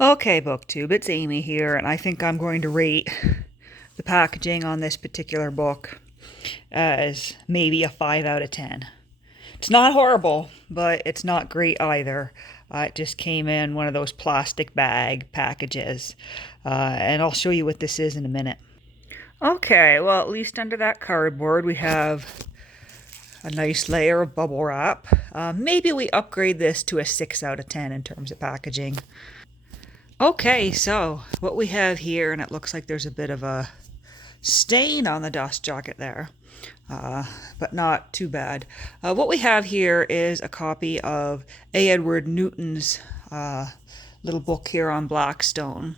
Okay, BookTube, it's Amy here, and I think I'm going to rate the packaging on this particular book as maybe a 5 out of 10. It's not horrible, but it's not great either. It just came in one of those plastic bag packages, and I'll show you what this is in a minute. Okay, well, at least under that cardboard we have a nice layer of bubble wrap. Maybe we upgrade this to a 6 out of 10 in terms of packaging. Okay, so what we have here, and it looks like there's a bit of a stain on the dust jacket there, but not too bad. What we have here is a copy of A. Edward Newton's little book here on Blackstone,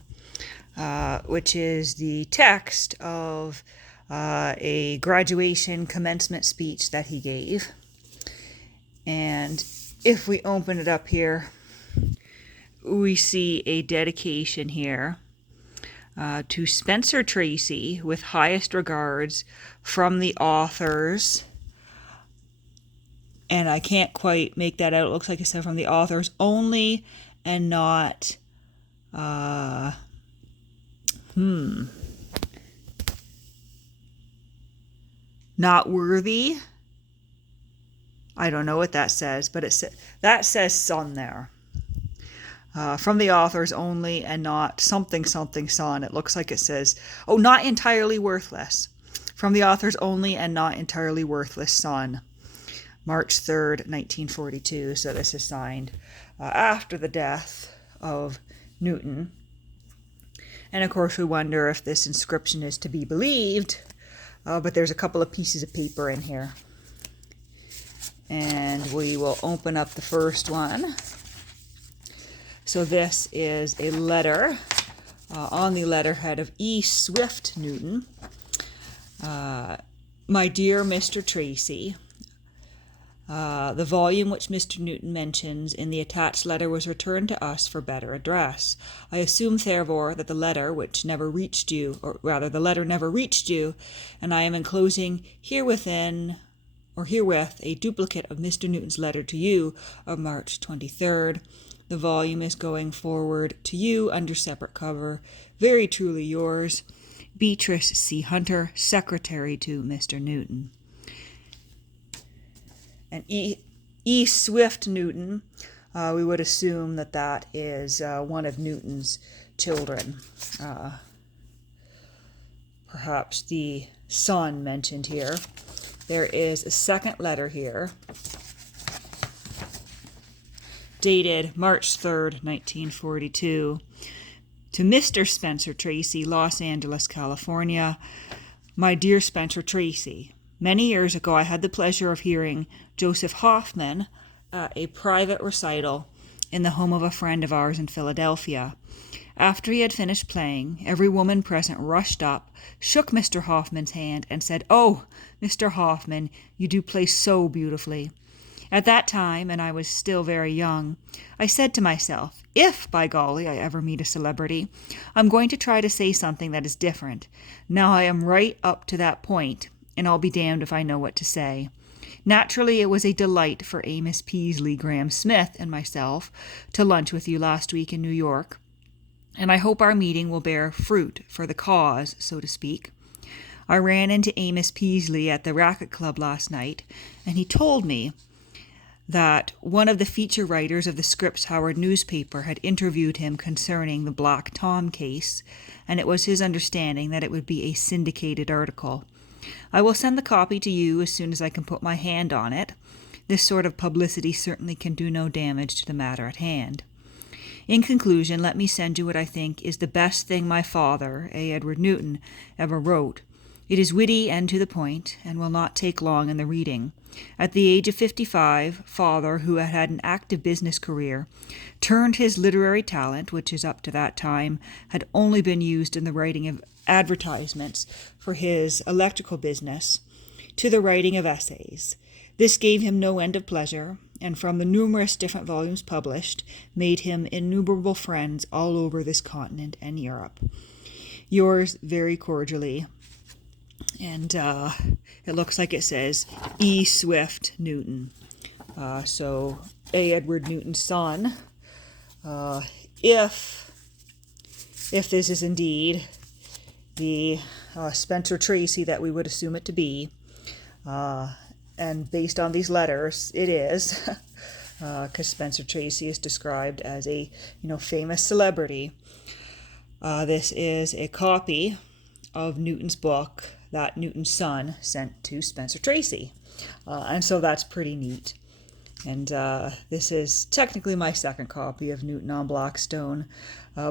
which is the text of a graduation commencement speech that he gave. And if we open it up here, we see a dedication here to Spencer Tracy with highest regards from the authors. And I can't quite make that out. It looks like it said from the authors only and not not worthy. I don't know what that says, but that says son there. From the authors only and not something something son. It looks like it says, oh, not entirely worthless. From the authors only and not entirely worthless son. March 3rd, 1942. So this is signed after the death of Newton. And of course we wonder if this inscription is to be believed, but there's a couple of pieces of paper in here. And we will open up the first one. So this is a letter on the letterhead of E. Swift Newton. My dear Mr. Tracy, the volume which Mr. Newton mentions in the attached letter was returned to us for better address. I assume, therefore, that the letter which never reached you, or rather the letter never reached you, and I am enclosing herewith a duplicate of Mr. Newton's letter to you of March 23rd. The volume is going forward to you under separate cover. Very truly yours, Beatrice C. Hunter, Secretary to Mr. Newton. And E. Swift Newton, we would assume that that is one of Newton's children. Perhaps the son mentioned here. There is a second letter here, dated March 3rd, 1942, to Mr. Spencer Tracy, Los Angeles, California. My dear Spencer Tracy, many years ago I had the pleasure of hearing Joseph Hoffman at a private recital in the home of a friend of ours in Philadelphia. After he had finished playing, every woman present rushed up, shook Mr. Hoffman's hand, and said, "Oh, Mr. Hoffman, you do play so beautifully." At that time, and I was still very young, I said to myself, if, by golly, I ever meet a celebrity, I'm going to try to say something that is different. Now I am right up to that point, and I'll be damned if I know what to say. Naturally, it was a delight for Amos Peasley, Graham Smith, and myself to lunch with you last week in New York, and I hope our meeting will bear fruit for the cause, so to speak. I ran into Amos Peasley at the Racket Club last night, and he told me that one of the feature writers of the Scripps Howard newspaper had interviewed him concerning the Black Tom case, and it was his understanding that it would be a syndicated article. I will send the copy to you as soon as I can put my hand on it. This sort of publicity certainly can do no damage to the matter at hand. In conclusion, let me send you what I think is the best thing my father, A. Edward Newton, ever wrote. It is witty and to the point, and will not take long in the reading. At the age of 55, father, who had had an active business career, turned his literary talent, which is up to that time had only been used in the writing of advertisements for his electrical business, to the writing of essays. This gave him no end of pleasure, and from the numerous different volumes published, made him innumerable friends all over this continent and Europe. Yours very cordially. And it looks like it says E. Swift Newton. So A. Edward Newton's son. If if this is indeed the Spencer Tracy that we would assume it to be. And based on these letters, it is, because Spencer Tracy is described as a, famous celebrity. This is a copy of Newton's book that Newton's son sent to Spencer Tracy. And so that's pretty neat. And this is technically my second copy of Newton on Blackstone,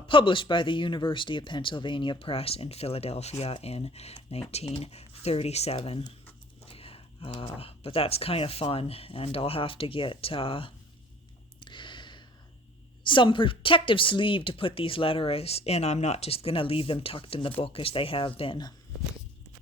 published by the University of Pennsylvania Press in Philadelphia in 1937. But that's kind of fun, and I'll have to get some protective sleeve to put these letters in. I'm not just going to leave them tucked in the book as they have been.